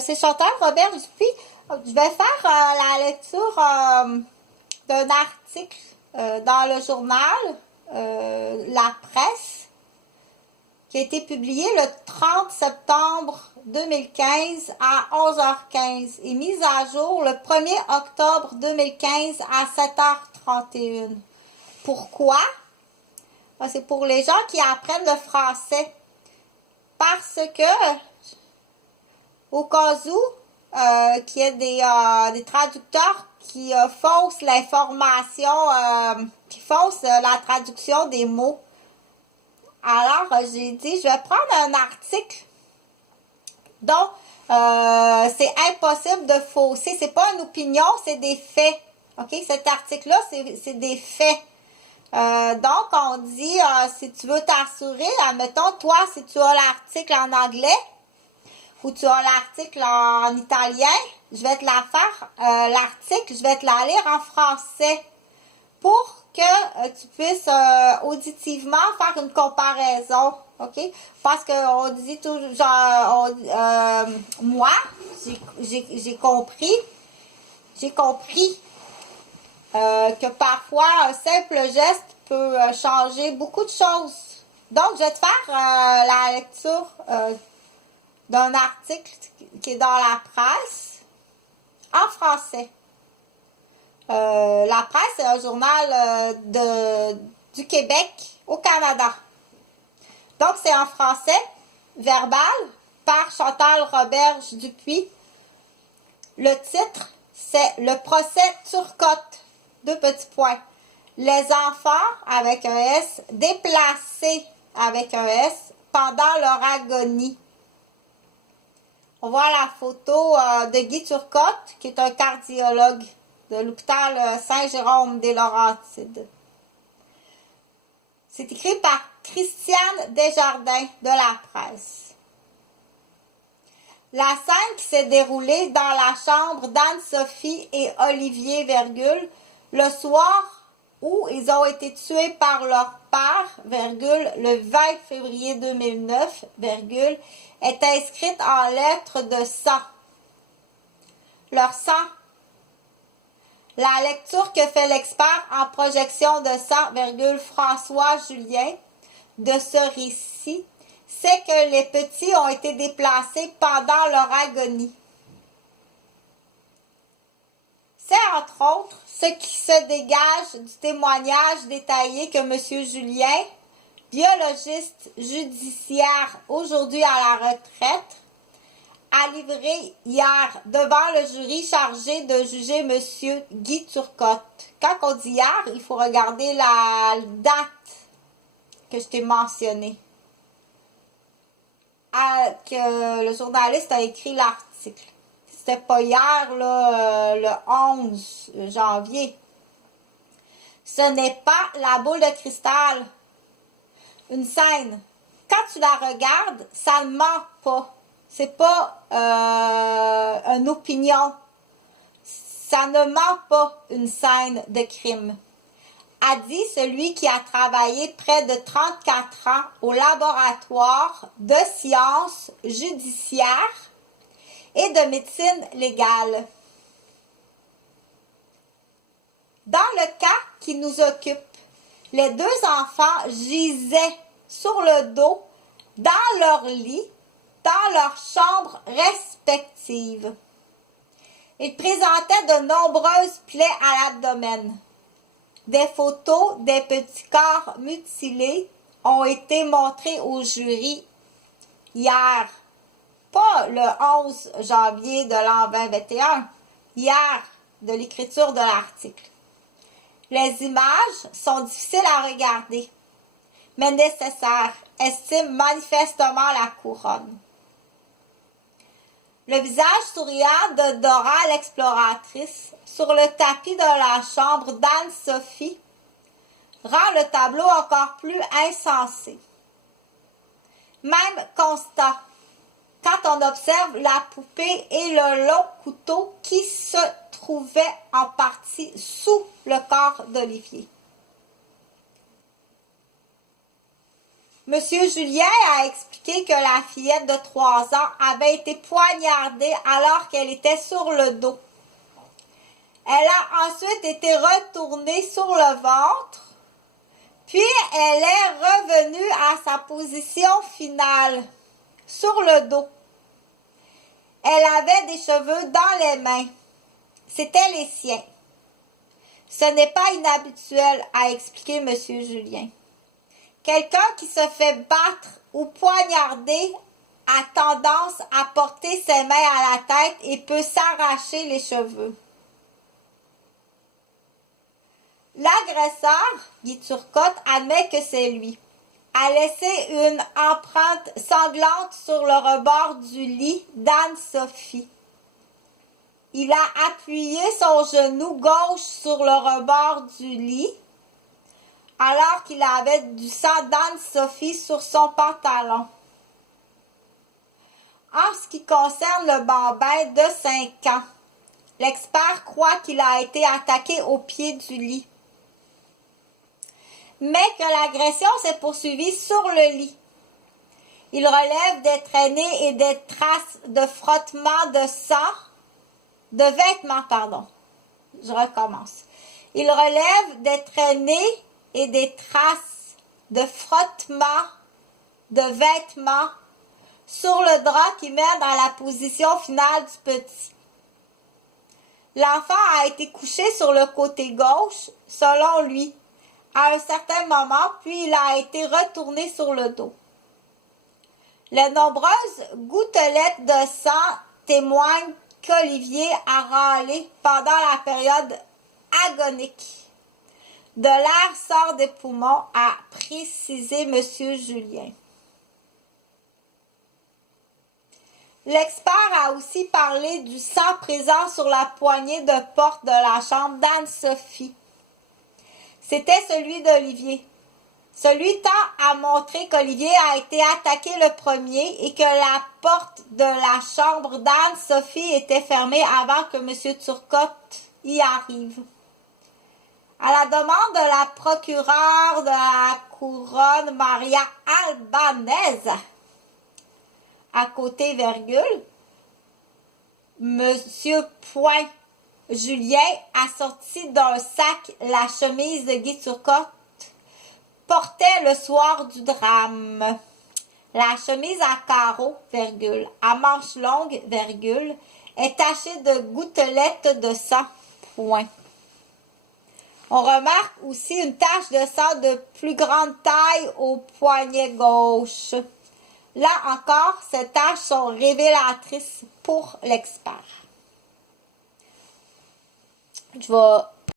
c'est Chantal Robert Dupuis. Je vais faire la lecture d'un article dans le journal La Presse qui a été publié le 30 septembre 2015 à 11h15 et mise à jour le 1er octobre 2015 à 7h31. Pourquoi? C'est pour les gens qui apprennent le français. Parce que, au cas où, qu'il y ait des traducteurs qui faussent l'information, qui faussent la traduction des mots. Alors, j'ai dit, je vais prendre un article dont c'est impossible de fausser. C'est pas une opinion, c'est des faits. OK? Cet article-là, c'est des faits. Donc, on dit, si tu veux t'assurer, admettons, toi, si tu as l'article en anglais ou tu as l'article en italien, je vais te la faire, l'article, je vais te la lire en français pour que tu puisses auditivement faire une comparaison, OK? Parce qu'on dit toujours, genre, moi, j'ai compris que parfois, un simple geste peut changer beaucoup de choses. Donc, je vais te faire la lecture d'un article qui est dans la presse en français. La presse, c'est un journal du Québec au Canada. Donc, c'est en français, verbal, par Chantal Robert Dupuis. Le titre, c'est « Le procès Turcotte ». 2 petits points. Les enfants, avec un S, déplacés, avec un S, pendant leur agonie. On voit la photo de Guy Turcotte, qui est un cardiologue de l'hôpital Saint-Jérôme des Laurentides. C'est écrit par Christiane Desjardins de la Presse. La scène qui s'est déroulée dans la chambre d'Anne-Sophie et Olivier, le soir où ils ont été tués par leur père, le 20 février 2009, est inscrite en lettres de sang. Leur sang. La lecture que fait l'expert en projection de sang, François Julien, de ce récit, c'est que les petits ont été déplacés pendant leur agonie. C'est entre autres ce qui se dégage du témoignage détaillé que M. Julien, biologiste judiciaire aujourd'hui à la retraite, a livré hier devant le jury chargé de juger M. Guy Turcotte. Quand on dit hier, il faut regarder la date que je t'ai mentionnée. Que le journaliste a écrit l'article. C'était pas hier, là, le 11 janvier. Ce n'est pas la boule de cristal. Une scène. Quand tu la regardes, ça ne ment pas. C'est pas une opinion. Ça ne ment pas une scène de crime. A dit celui qui a travaillé près de 34 ans au laboratoire de sciences judiciaires et de médecine légale. Dans le cas qui nous occupe, les 2 enfants gisaient sur le dos dans leur lit, dans leurs chambres respectives. Ils présentaient de nombreuses plaies à l'abdomen. Des photos des petits corps mutilés ont été montrées au jury hier. Pas le 11 janvier de l'an 2021, hier, de l'écriture de l'article. Les images sont difficiles à regarder, mais nécessaires, estime manifestement la couronne. Le visage souriant de Dora l'exploratrice sur le tapis de la chambre d'Anne-Sophie rend le tableau encore plus insensé. Même constat quand on observe la poupée et le long couteau qui se trouvait en partie sous le corps d'Olivier. Monsieur Julien a expliqué que la fillette de 3 ans avait été poignardée alors qu'elle était sur le dos. Elle a ensuite été retournée sur le ventre, puis elle est revenue à sa position finale, sur le dos. Elle avait des cheveux dans les mains. C'étaient les siens. Ce n'est pas inhabituel, a expliqué M. Julien. Quelqu'un qui se fait battre ou poignarder a tendance à porter ses mains à la tête et peut s'arracher les cheveux. L'agresseur, Guy Turcotte, admet que c'est lui. A laissé une empreinte sanglante sur le rebord du lit d'Anne-Sophie. Il a appuyé son genou gauche sur le rebord du lit alors qu'il avait du sang d'Anne-Sophie sur son pantalon. En ce qui concerne le bambin de 5 ans, l'expert croit qu'il a été attaqué au pied du lit, mais que l'agression s'est poursuivie sur le lit. Il relève des traînées et des traces de frottement de sang, de vêtements, pardon. Je recommence. Il relève des traînées et des traces de frottement de vêtements sur le drap qui mène à la position finale du petit. L'enfant a été couché sur le côté gauche, selon lui, à un certain moment, puis il a été retourné sur le dos. Les nombreuses gouttelettes de sang témoignent qu'Olivier a râlé pendant la période agonique. De l'air sort des poumons, a précisé M. Julien. L'expert a aussi parlé du sang présent sur la poignée de porte de la chambre d'Anne-Sophie. C'était celui d'Olivier. Celui tend à montrer qu'Olivier a été attaqué le premier et que la porte de la chambre d'Anne-Sophie était fermée avant que M. Turcotte y arrive. À la demande de la procureure de la couronne Maria Albanese, à côté virgule, M. Point Julien a sorti d'un sac la chemise de Guy Turcotte portait le soir du drame. La chemise à carreaux, virgule, à manches longues, virgule, est tachée de gouttelettes de sang, point. On remarque aussi une tache de sang de plus grande taille au poignet gauche. Là encore, ces taches sont révélatrices pour l'expert. Je vais